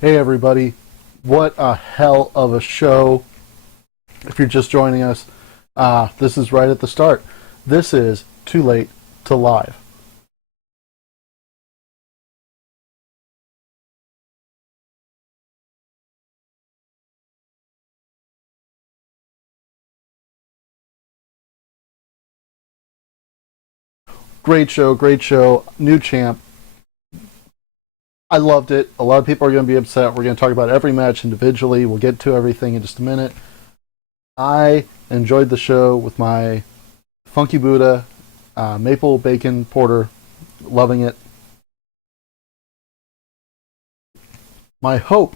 Hey everybody, what a hell of a show. If you're just joining us, this is right at the start. This is Too Late to Live. Great show, great show. New champ. I loved it. A lot of people are going to be upset. We're going to talk about every match individually. We'll get to everything in just a minute. I enjoyed the show with my Funky Buddha maple bacon porter. Loving it. My hope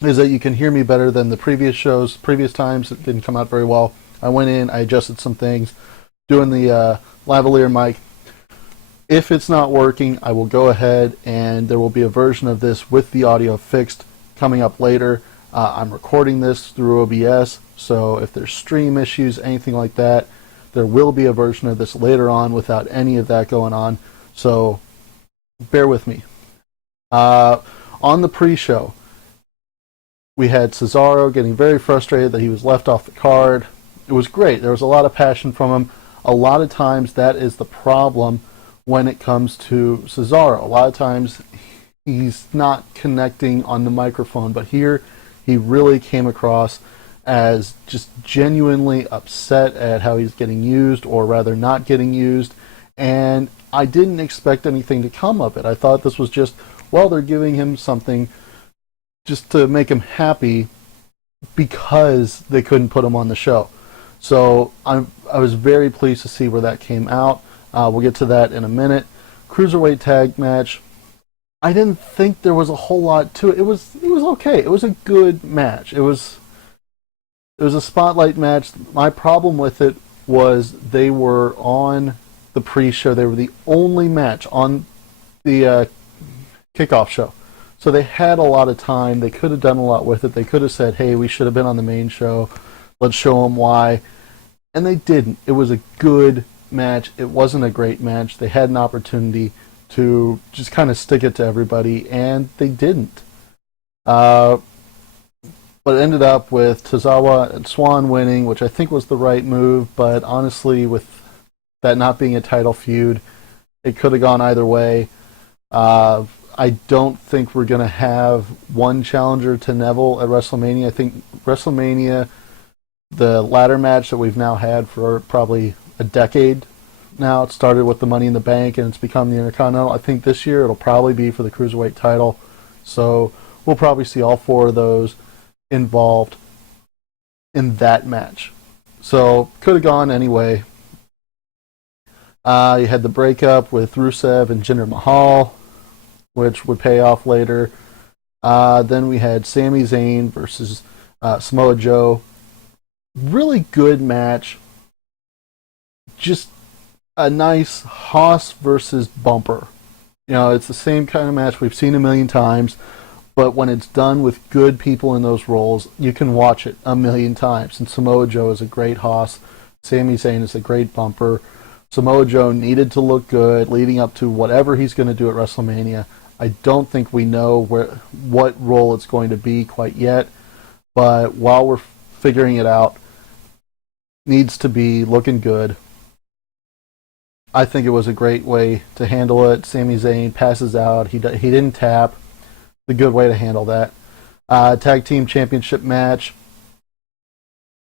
is that you can hear me better than the previous shows. Previous times it didn't come out very well. I went in, I adjusted some things, doing the lavalier mic. If it's not working, I will go ahead and there will be a version of this with the audio fixed coming up later. I'm recording this through OBS, so if there's stream issues, anything like that, there will be a version of this later on without any of that going on. So bear with me. On the pre-show, we had Cesaro getting very frustrated that he was left off the card. It was great. There was a lot of passion from him. A lot of times that is the problem when it comes to Cesaro. A lot of times he's not connecting on the microphone, but here he really came across as just genuinely upset at how he's getting used, or rather not getting used, and I didn't expect anything to come of it. I thought this was just, well, they're giving him something just to make him happy because they couldn't put him on the show. So I was very pleased to see where that came out. We'll get to that in a minute. Cruiserweight tag match. I didn't think there was a whole lot to it. It was okay. It was a good match. It was a spotlight match. My problem with it was they were on the pre-show. They were the only match on the kickoff show. So they had a lot of time. They could have done a lot with it. They could have said, hey, we should have been on the main show. Let's show them why. And they didn't. It was a good match. It wasn't a great match. They had an opportunity to just kind of stick it to everybody, and they didn't. But it ended up with Tozawa and Swan winning, which I think was the right move, but honestly, with that not being a title feud, it could have gone either way. I don't think we're going to have one challenger to Neville at WrestleMania. I think WrestleMania, the ladder match that we've now had for probably a decade now, it started with the Money in the Bank and it's become the Intercontinental. I think this year it'll probably be for the Cruiserweight title. So we'll probably see all four of those involved in that match. So could have gone anyway. You had the breakup with Rusev and Jinder Mahal, which would pay off later. Then we had Sami Zayn versus Samoa Joe. Really good match. Just a nice Haas versus Bumper. You know, it's the same kind of match we've seen a million times, but when it's done with good people in those roles, you can watch it a million times. And Samoa Joe is a great Haas. Sami Zayn is a great Bumper. Samoa Joe needed to look good leading up to whatever he's going to do at WrestleMania. I don't think we know what role it's going to be quite yet, but while we're figuring it out, needs to be looking good. I think it was a great way to handle it. Sami Zayn passes out. He didn't tap. The good way to handle that. Tag team championship match.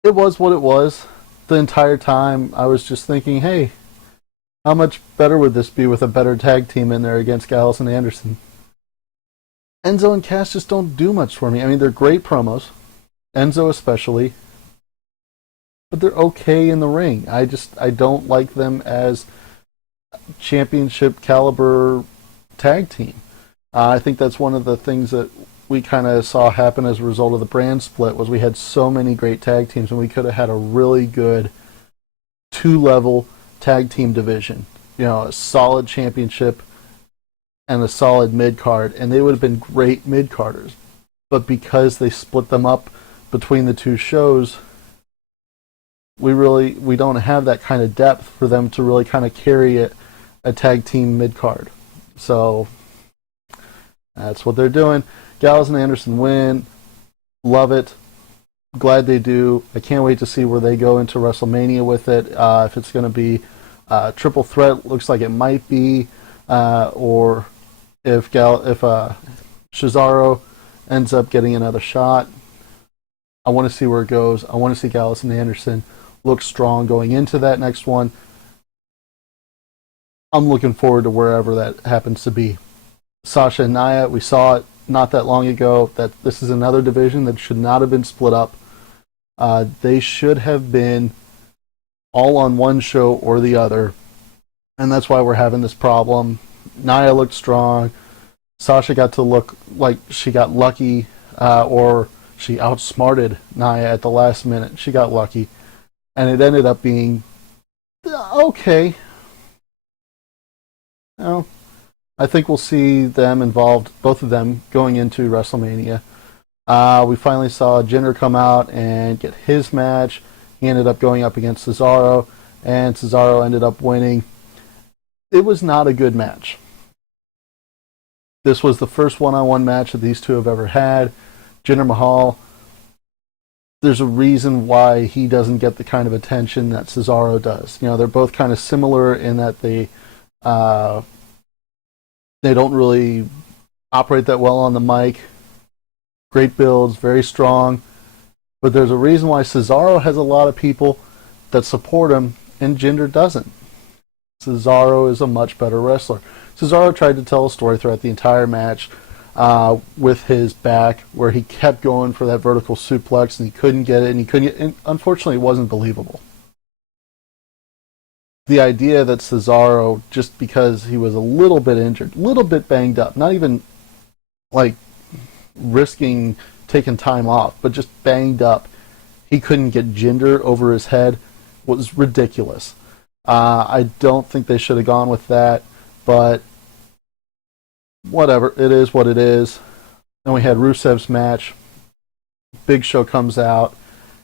It was what it was. The entire time I was just thinking, hey, how much better would this be with a better tag team in there against Gallows and Anderson? Enzo and Cass just don't do much for me. I mean, they're great promos. Enzo especially. But they're okay in the ring. I don't like them as championship caliber tag team. I think that's one of the things that we kind of saw happen as a result of the brand split, was we had so many great tag teams and we could have had a really good two-level tag team division. You know, a solid championship and a solid mid-card, and they would have been great mid-carders. But because they split them up between the two shows, we don't have that kind of depth for them to really kind of carry a tag team mid-card. So That's what they're doing. Gallows and Anderson win. Love it. Glad they do. I can't wait to see where they go into WrestleMania with it. If it's going to be triple threat, looks like it might be, or if Cesaro ends up getting another shot. I want to see where it goes. I want to see Gallows and Anderson look strong going into that next one. I'm looking forward to wherever that happens to be. Sasha and Nia, we saw it not that long ago, that this is another division that should not have been split up. They should have been all on one show or the other, and that's why we're having this problem. Nia looked strong. Sasha got to look like she got lucky, or she outsmarted Nia at the last minute. She got lucky, and it ended up being okay. Well, I think we'll see them involved, both of them, going into WrestleMania. We finally saw Jinder come out and get his match. He ended up going up against Cesaro, and Cesaro ended up winning. It was not a good match. This was the first one-on-one match that these two have ever had. Jinder Mahal, there's a reason why he doesn't get the kind of attention that Cesaro does. You know, they're both kind of similar in that they don't really operate that well on the mic. Great builds, very strong. But there's a reason why Cesaro has a lot of people that support him and Jinder doesn't. Cesaro is a much better wrestler. Cesaro tried to tell a story throughout the entire match with his back, where he kept going for that vertical suplex and he couldn't get it, and unfortunately it wasn't believable. The idea that Cesaro, just because he was a little bit injured, a little bit banged up, not even like risking taking time off, but just banged up, he couldn't get Jinder over his head, was ridiculous. I don't think they should have gone with that, but whatever, it is what it is. Then we had Rusev's match. Big Show comes out.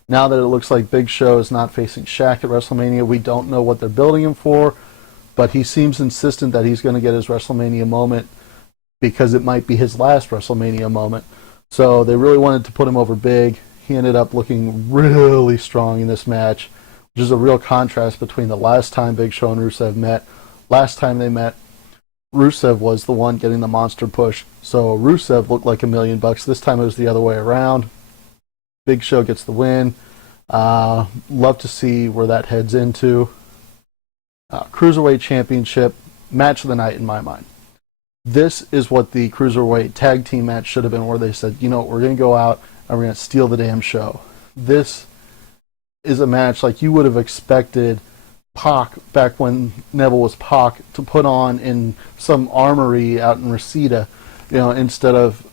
Now that it looks like Big Show is not facing Shaq at WrestleMania, we don't know what they're building him for, but he seems insistent that he's going to get his WrestleMania moment because it might be his last WrestleMania moment. So they really wanted to put him over Big. He ended up looking really strong in this match, which is a real contrast between the last time Big Show and Rusev met. Last time they met, Rusev was the one getting the monster push, so Rusev looked like $1 million. This time it was the other way around. Big Show gets the win. Love to see where that heads into. Cruiserweight Championship, match of the night in my mind. This is what the Cruiserweight tag team match should have been, where they said, you know, we're going to go out and we're going to steal the damn show. This is a match like you would have expected Pac, back when Neville was Pac, to put on in some armory out in Reseda, you know, instead of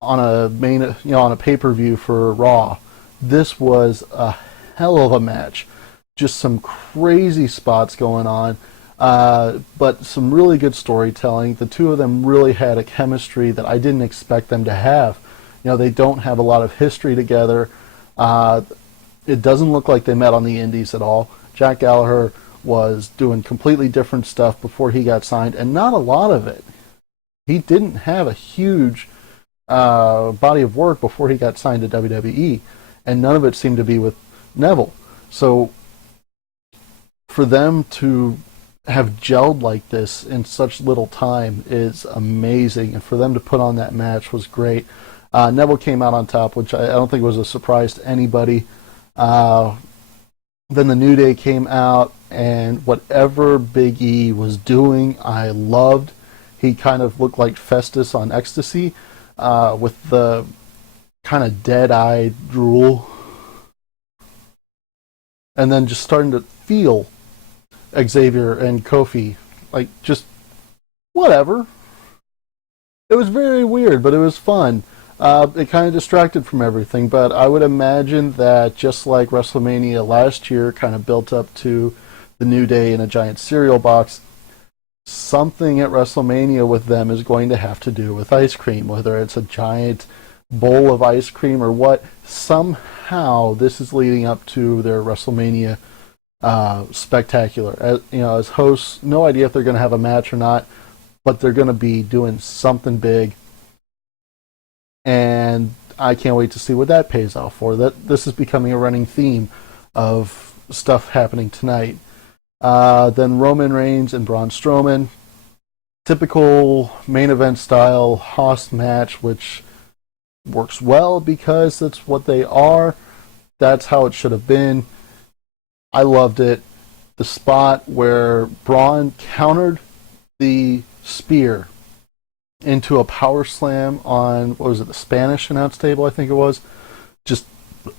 on a pay-per-view for Raw. This was a hell of a match. Just some crazy spots going on, but some really good storytelling. The two of them really had a chemistry that I didn't expect them to have. You know, they don't have a lot of history together. It doesn't look like they met on the Indies at all. Jack Gallagher was doing completely different stuff before he got signed, and not a lot of it. He didn't have a huge body of work before he got signed to WWE, and none of it seemed to be with Neville. So for them to have gelled like this in such little time is amazing, and for them to put on that match was great. Neville came out on top, which I don't think was a surprise to anybody. Then the New Day came out, and whatever Big E was doing, I loved. He kind of looked like Festus on ecstasy, with the kind of dead-eyed drool, and then just starting to feel Xavier and Kofi, like, just whatever. It was very weird, but it was fun. It kind of distracted from everything, but I would imagine that just like WrestleMania last year kind of built up to the New Day in a giant cereal box, something at WrestleMania with them is going to have to do with ice cream, whether it's a giant bowl of ice cream or what. Somehow this is leading up to their WrestleMania spectacular. As hosts, no idea if they're going to have a match or not, but they're going to be doing something big, and I can't wait to see what that pays off for. That this is becoming a running theme of stuff happening tonight. Then Roman Reigns and Braun Strowman, typical main event style Haas match, which works well because that's what they are. That's how it should have been. I loved it. The spot where Braun countered the spear into a power slam on, what was it, the Spanish announce table, I think it was. Just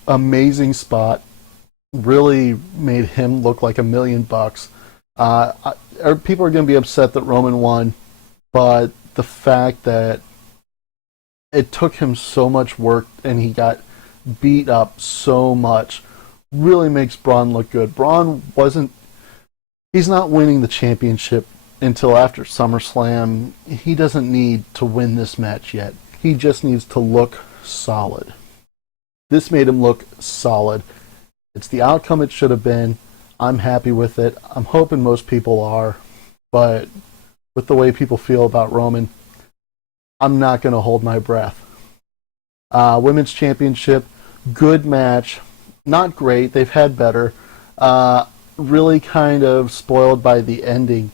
amazing spot. Really made him look like $1 million. People are going to be upset that Roman won, but the fact that it took him so much work and he got beat up so much really makes Braun look good. He's not winning the championship until after SummerSlam. He doesn't need to win this match yet. He just needs to look solid. This made him look solid. It's the outcome it should have been. I'm happy with it. I'm hoping most people are. But with the way people feel about Roman, I'm not going to hold my breath. Women's Championship, good match. Not great. They've had better. Really kind of spoiled by the ending.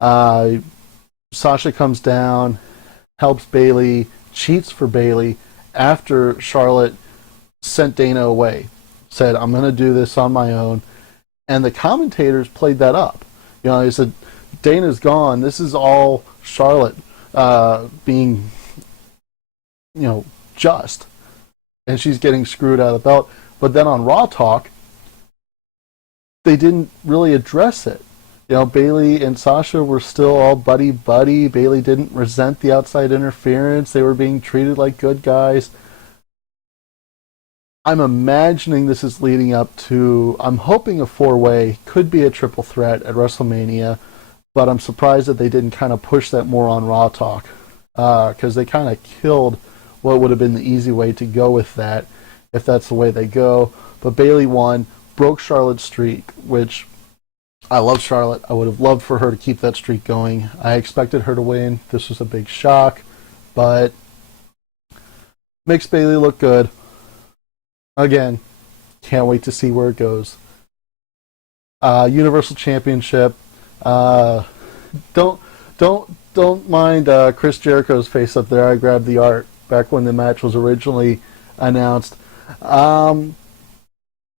Sasha comes down, helps Bayley, cheats for Bayley after Charlotte sent Dana away. Said, I'm going to do this on my own. And the commentators played that up. They said, Dana's gone. This is all Charlotte being, just. And she's getting screwed out of the belt. But then on Raw Talk, they didn't really address it. Bayley and Sasha were still all buddy-buddy. Bayley didn't resent the outside interference. They were being treated like good guys. I'm imagining this is leading up to, I'm hoping a 4-way, could be a triple threat at WrestleMania, but I'm surprised that they didn't kind of push that more on Raw Talk, because they kind of killed what would have been the easy way to go with that, if that's the way they go. But Bayley won, broke Charlotte's streak, which I love Charlotte. I would have loved for her to keep that streak going. I expected her to win. This was a big shock, but makes Bayley look good. Again, can't wait to see where it goes. Universal Championship. Don't mind Chris Jericho's face up there. I grabbed the art back when the match was originally announced.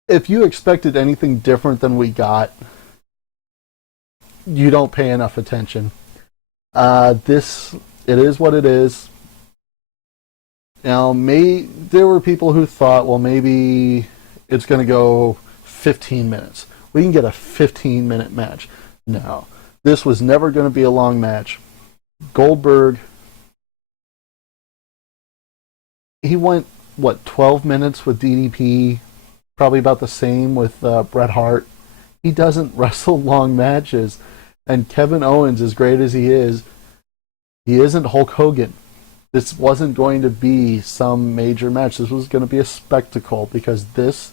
If you expected anything different than we got, you don't pay enough attention. It is what it is. Now, there were people who thought, well, maybe it's going to go 15 minutes. We can get a 15-minute match. No, this was never going to be a long match. Goldberg, he went, 12 minutes with DDP, probably about the same with Bret Hart. He doesn't wrestle long matches. And Kevin Owens, as great as he isn't Hulk Hogan. This wasn't going to be some major match. This was going to be a spectacle, because this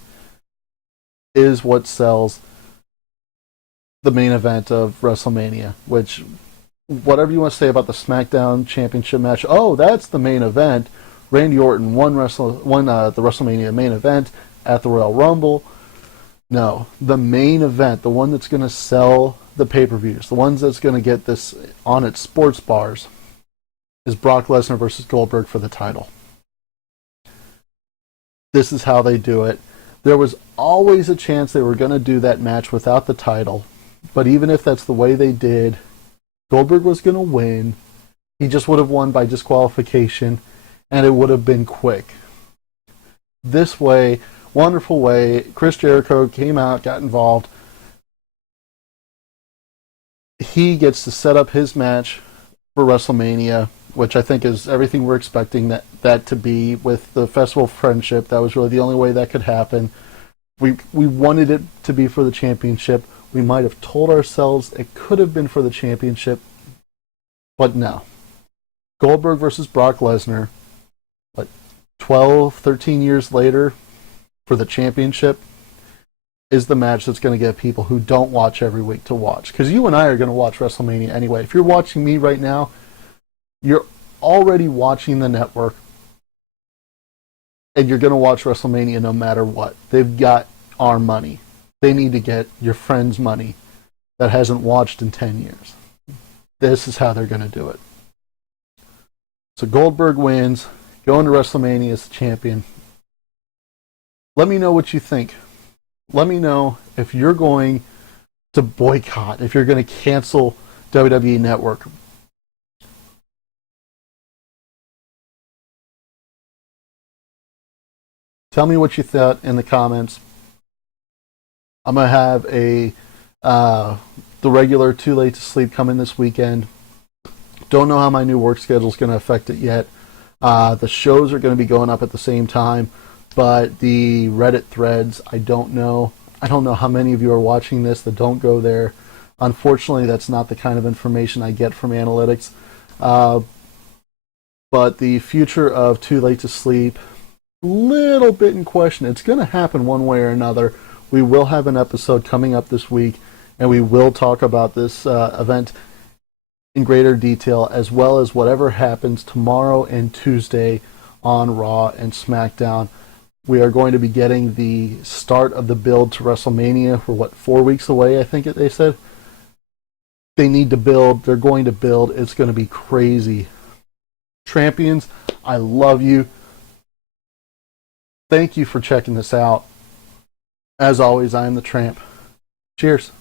is what sells the main event of WrestleMania, which, whatever you want to say about the SmackDown Championship match, that's the main event. Randy Orton won the WrestleMania main event at the Royal Rumble. No, the main event, the one that's going to sell the pay-per-views, the ones that's going to get this on its sports bars, is Brock Lesnar versus Goldberg for the title. This is how they do it. There was always a chance they were going to do that match without the title, but even if that's the way they did, Goldberg was going to win. He just would have won by disqualification, and it would have been quick. This way, wonderful way, Chris Jericho came out, got involved. He gets to set up his match for WrestleMania, which I think is everything we're expecting that to be, with the Festival of Friendship. That was really the only way that could happen. We wanted it to be for the championship. We might have told ourselves it could have been for the championship, but no. Goldberg versus Brock Lesnar, 12, 13 years later, for the championship, is the match that's going to get people who don't watch every week to watch. Because you and I are going to watch WrestleMania anyway. If you're watching me right now, You're already watching the network, and you're going to watch WrestleMania no matter what. They've got our money. They need to get your friend's money that hasn't watched in 10 years. This is how they're going to do it. So Goldberg wins, going to WrestleMania as the champion. Let me know what you think. Let me know if you're going to boycott, if you're going to cancel WWE Network. Tell me what you thought in the comments. I'm going to have the regular Too Late to Sleep coming this weekend. Don't know how my new work schedule is going to affect it yet. The shows are going to be going up at the same time, but the Reddit threads, I don't know. I don't know how many of you are watching this that don't go there. Unfortunately, that's not the kind of information I get from analytics. But the future of Too Late to Sleep, little bit in question. It's going to happen one way or another. We will have an episode coming up this week, and we will talk about this event in greater detail, as well as whatever happens tomorrow and Tuesday on Raw and SmackDown. We are going to be getting the start of the build to WrestleMania. We're, 4 weeks away, I think they said? They need to build. They're going to build. It's going to be crazy. Trampions, I love you. Thank you for checking this out. As always, I am the Tramp. Cheers.